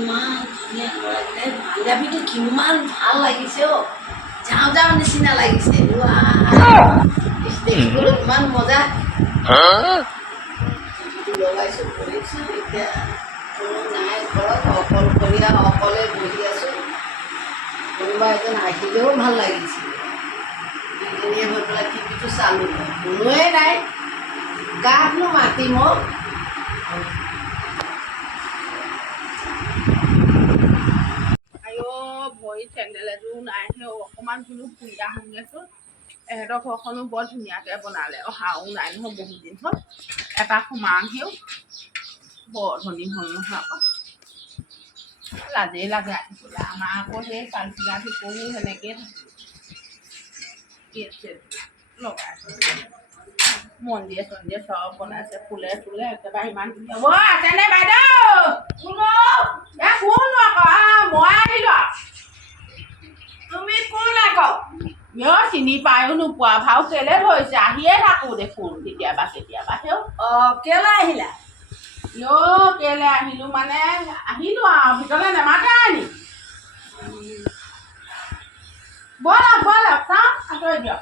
ইমান ধুনীয়া ল'ৰাকেইটাই পাঞ্জাবীটো কিমান ভালো লাগিছে অ' যাওঁ যাওঁ নিচিনা লাগিছে দেখিবলৈ ইমান মজা লগাইছোঁ কৰিছোঁ এতিয়া কোনো নাই ঘৰত অকলশৰীয়া অকলে বহি আছোঁ কোনোবা এজন আহিলেও ভালো লাগিছিল দুজনীয়ে হৈ পেলাই টিভিটো চালোঁ কোনোৱে নাই কাকনো মাতিম অ' আইঅ ভৰি চেণ্ডেল এযোৰ নাই সেই অকণমান বোলো ফুৰি আহোগেচোন এহেঁতৰ ঘৰখনো বৰ ধুনীয়াকৈ বনালে অহাও নাই নহয় বহুত দিন হ'ল এটা সোমাওঁহিও বৰ ধনী হ'ল নহয় আকৌ লাজেই লাগে আহিবলৈ আমাৰ আকৌ সেই চালচিলা ভিতৰো সেনেকৈয়ে থাকে গেট চেট লগাই মন্দিৰে চন্দিৰে চব বনাইছে ফুলে চুলে একেবাৰে ইমান ধুনীয়া অ' আছেনে বাইদেউ কোনো এ কোন আকৌ আহ, মই আহিলোঁ আৰু। তুমি কোন আকৌ ইয় চিনি পায়ো নোপোৱা ভাও কেলে ধৰিছে আহিয়ে থাকোঁ দেখোন কেতিয়াবা কেতিয়াবা। সেও অঁ কেলৈ আহিলা? ইয় কেলে আহিলোঁ মানে আহিলোঁ আৰু ভিতৰলৈ নেমাতে আনি। ব'লক ব'লক চাওঁ আঁতৰি দিয়ক।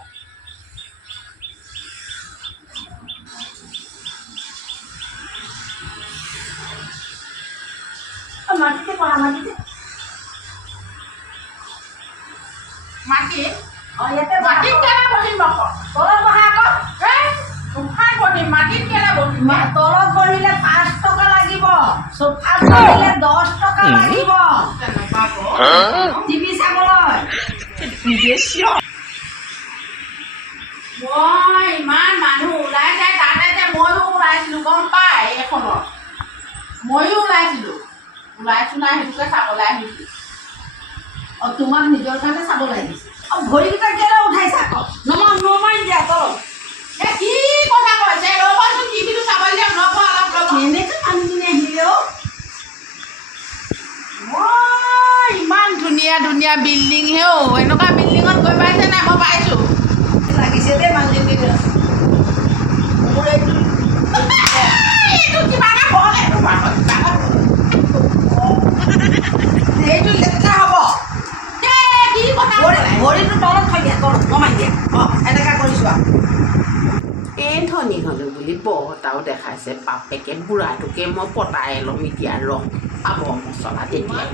অ, মাটিতে পৰা মাটিতে মাটি অঁ ইয়াতে মাটিত কেলে বহিম আকৌ তলত বহা আকৌ তুফান বহিম মাটিত কেলে বহিম? তলত বহিলে পাঁচ টকা লাগিব। চোফাত বহিলে দহ টকা লাগিব। টিভি চাবলৈ। মই ইমান মানুহ ওলাই যায় তাতে যে ময়ো ওলাইছিলোঁ গম পাই এইখনত। ময়ো ওলাইছিলোঁ। ওলাইছোঁ নাই সেইটোকে চাবলৈ আহিছোঁ। অঁ তোমাক নিজৰ কাৰণে চাব লাগিছে অঁ ভৰিকেইটা কেলৈ উঠাইছা আকৌ। নমা নমাই দিয়া তলত এ কি কথা কৈছে ৰ'বচোন টিভিটো চাবলৈ যাম ৰ'ব অলপ ৰ'ব। কেনেকৈ মানুহজনী আহিলে অ' মই ইমান ধুনীয়া ধুনীয়া বিল্ডিং হেও এনেকুৱা বিল্ডিঙত গৈ পাইছোঁ দেখাইছে বাপেকে বুঢ়াটোকে মই পতাই ল'ম এতিয়া ৰহ পাব মছলা তেতিয়া।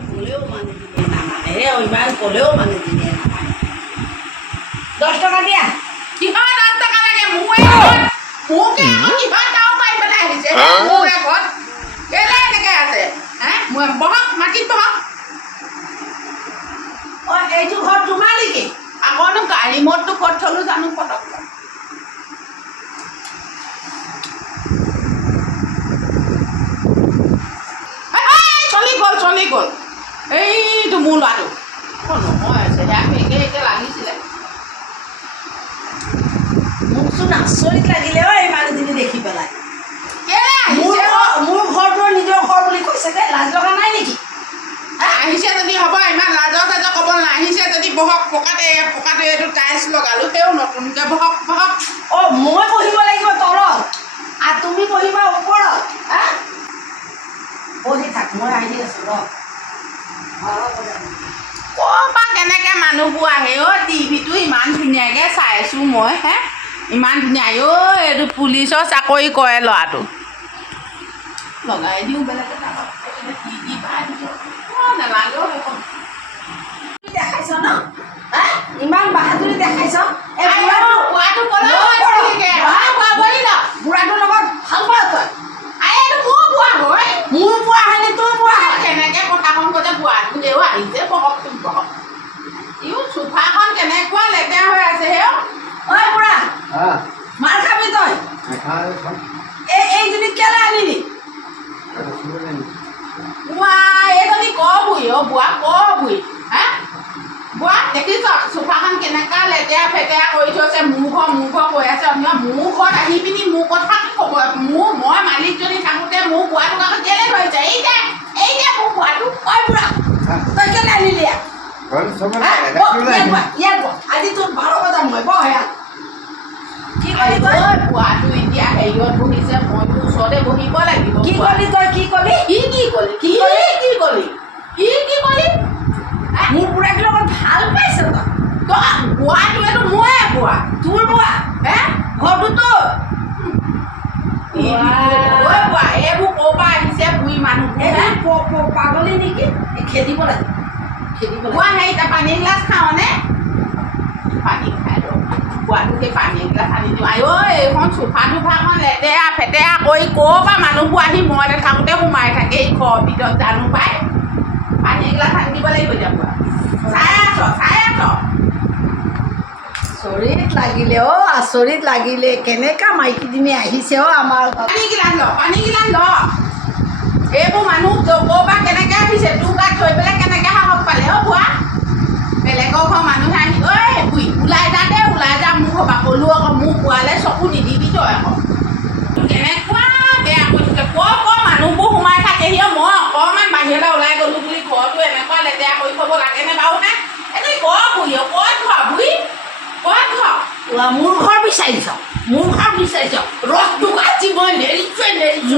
ক'লেও ইমান ক'লেও মানুহজনীয়ে দহ টকা দিয়া। কিহৰ দহ টকা লাগে? মোৰ মোকে কিহৰ দাও পাই পেলাই আহিছে। মোৰ ঘৰত কেলে এনেকৈ আছে? হে? মই বহক মাটিত বহক। অঁ এইটো ঘৰ তোমাৰ নেকি? আকৌনো গাড়ী মতটো ক'ত থলো জানো পটক চলি গ'ল চলি গ'ল এইটো মোৰ ল'ৰাটো অ' নহয় আছে সেয়া একে একে লাগিছিলে মোকচোন আচৰিত লাগিলে ঐ এই মানুহজনী দেখি পেলাই মোৰ ঘৰটো নিজৰ ঘৰ বুলি কৈছে দে লাজ লগা নাই নেকি? আহিছে যদি হ'ব ইমান লাজৰ চাজৰ ক'ব নাই আহিছে যদি বহক পকাতে পকাতে এইটো টাইলছ লগালোঁ সেও নতুনকৈ বহক বহক। অঁ মই বহিব লাগিব তলত। আৰু তুমি বহিবা ওপৰত হা? বহি থাক মই আহি আছোঁ ৰ। ক'ৰ পৰা কেনেকৈ মানুহবোৰ আহে অ' টিভিটো ইমান ধুনীয়াকৈ চাইছোঁ মই হে। ইমান ধুনীয়া। ঐ এইটো পুলিচৰ চাকৰি কৰে ল'ৰাটো। লগাই দিওঁ বেলেগ দেখাইছ ন? ইমান বাহাদুৰি দেখাইছ এই আইঅ, বুঢ়াটো বুঢ়াটো ক'লৈ লগ হৈ কৰ। আছিলেগে? অ' বুঢ়া বহি ল। বুঢ়াটোৰ লগত ভালো পাওঁ তই আই, এইটো মোৰ বুঢ়া হয় মোৰ বুঢ়া হয়নে তোৰ বুঢ়া হয় কেনেকে কথাখন কৈছে বুঢ়াটো দেও আহিছে বহক তুমি বহক ইও চোফাখন কেনেকুৱা লেতেৰা হৈ আছে হেও ঐ বুঢ়া Ah, মাৰ খাবি তই I can't come. এই এইজনী কেলে আনিলি I don't feel any. বুঢ়া এইজনী ক বুঢ়ী অ বুঢ়া ক বুঢ়ী হা বুঢ়া দেখিছ চোফাখন লেতেৰা ফেতেৰা কৰি থৈছে মোৰ ঘৰ মোৰ ঘৰ কৈ আছে। অন্য মোৰ ঘৰত আহি পিনি মোৰ কথা কি ক'ব। মোৰ মই মালিকজনী থাকোঁতে মোৰ বুঢ়াটোক আকৌ কেলে ধৰিছে? এই যে এই মোৰ ঐ বুঢ়া Ah, তই কেলে আনিলি। আজি তোৰ বাৰ বজাত মই বহ কি কলি তই? ঐ, এতিয়া হেৰিয়ত বহিছে মইতো ওচৰতে বহিব লাগিব। কি। কলি তই? কি কলি? কি কি কলি? কি কি কলি? কি কি কলি? মোৰ বুঢ়াটোৰ লগত ভালো পাইছে তই? তই ময়ে বোৱা তোৰ বোৱা হে? ঘৰটো তোৰ। বোৱা এইবোৰ ক'ৰ পৰা আহিছে বুঢ়ী মানুহ পাগলী নেকি? খেদিব লাগে খেদিব বোৱা পানী এগিলাচ খাওঁনে পানী খাই বোৱাটো সেই পানী এগিলাচ আনি দিওঁ। আই ঐ এইখন চোফা টোফাখন লেতেৰা ফেতেৰা কৰি ক'ৰ পৰা মানুহবোৰ আহি মই নাথাকোঁতে সোমাই থাকে এই ঘৰৰ ভিতৰত জানো পাই? পানী এগিলাচ আনি দিব লাগিব এতিয়া বোৱা চাই আছ চাই আছ আচৰিত লাগিলে, অ, আচৰিত লাগিলে কেনেকা মাইকীজনী আহিছে, অ, আমাৰ ঘৰত। পানী গিলাচ ল, পানী গিলাচ ল এইবোৰ মানুহ ক'ৰ পৰা কেনেকৈ আহিছে তোৰ গাত থৈ পেলাই কেনেকৈ সাহস পালে অ' বোৱা বেলেগৰ ঘৰৰ মানুহে আহি ঐ বুঢ়ী ওলাই যা দে ওলাই যা মোক হ'বা ক'লো আকৌ মোক পোৱালে চকু নিদিবি তই আকৌ কেনেকুৱা বেয়া কৰিছে ক ক মানুহবোৰ সোমাই থাকেহি অ' মই অকণমান বাহিৰলৈ ওলাই গ'লোঁ বুলি ঘৰটো এনেকুৱা লেতেৰা কৰি থ'ব লাগেনে বাৰু নে এইটো ক বুঢ়ী অ' ক'ত ঘৰ বুঢ়ী ক'ত ঘৰ ওৱা, মোৰ ঘৰ বিচাৰিছ মোৰ ঘৰ বিচাৰিছ ৰসটো আজি মই নেৰিছোৱে নেৰিছো।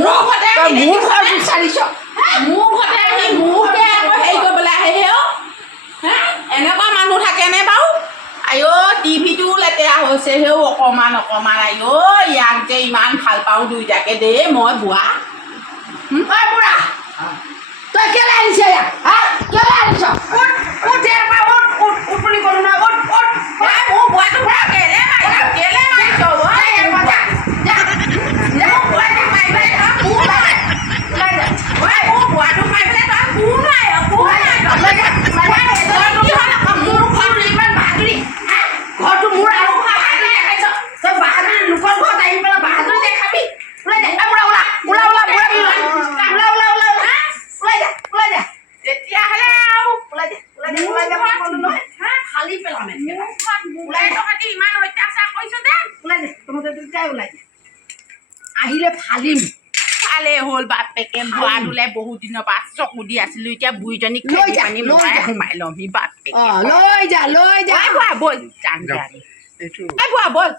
মোৰ ঘৰ বিচাৰিছ। মোৰ ঘৰতে আহি মোকে আকৌ হেৰি কৰিবলৈ আহে হে এনেকুৱা মানুহ থাকেনে বাৰু? আইঅ' টিভিটোও লেতেৰা হৈছে হেও অকণমান অকণমান আইঅ' ইয়াক যে ইমান ভালো পাওঁ দুইটাকে দেই মই বোৱা ঐ বুঢ়া তই কেলে আনিছ ইয়াক হা কেলে আনিছ উঠ উঠ ইয়াৰ পৰা উঠ উঠ উঠ বুলি ক'লো নহয় উঠ উঠ এই মোৰ বোৱাটো পুৰা কেলে মাৰিছ কেলে মাৰিছ ঐ ইয়াৰ পৰা যা যা যা মোৰ বোৱাটোক মাৰি পেলাই তই কোন মাৰে ওলাই যা ঐ মোৰ বোৱাটোক মাৰি পেলাই তই কোন মাৰে কোন মাৰে ওলাই যা ওলাই যা তই কি হ'ল আকৌ মোৰ ঘৰটো ইমান বাহাদুৰি হা? ঘৰটো মোৰ আৰু বাহাদুৰি দেখাইছ তই বাহাদুৰি লোকৰ ঘৰত আহি পেলাই বাহাদুৰি দেখাবি ওলাই যা এ, বুঢ়া ওলা ওলা ওলা বুঢ়া ওলা ওলা ওলা ওলা ওলা ওলাই যা ওলাই যা তেতিয়াহ'লে আৰু ওলাই যা ওলাই যা ওলাই যা বুলি ক'লো নহয় হা ফালি পেলাম একেবাৰে ওলাই থকাতে ইমান অত্যাচাৰ কৰিছ যে ওলাই যা তহঁতে দুটাই ওলাই যা আহিলে ফালিম। ফালে হ'ল বাপেকে বুঢ়াটোলে বহুত দিনৰ পৰা চকু দি আছিলো এতিয়া বুঢ়ীজনীক লৈ যা, পানি লৈ সোমাই ল'মহি বাপেকে। লৈ যা লৈ যা। ঐ ব'ল। যাম। যাম ঐ ব'ল।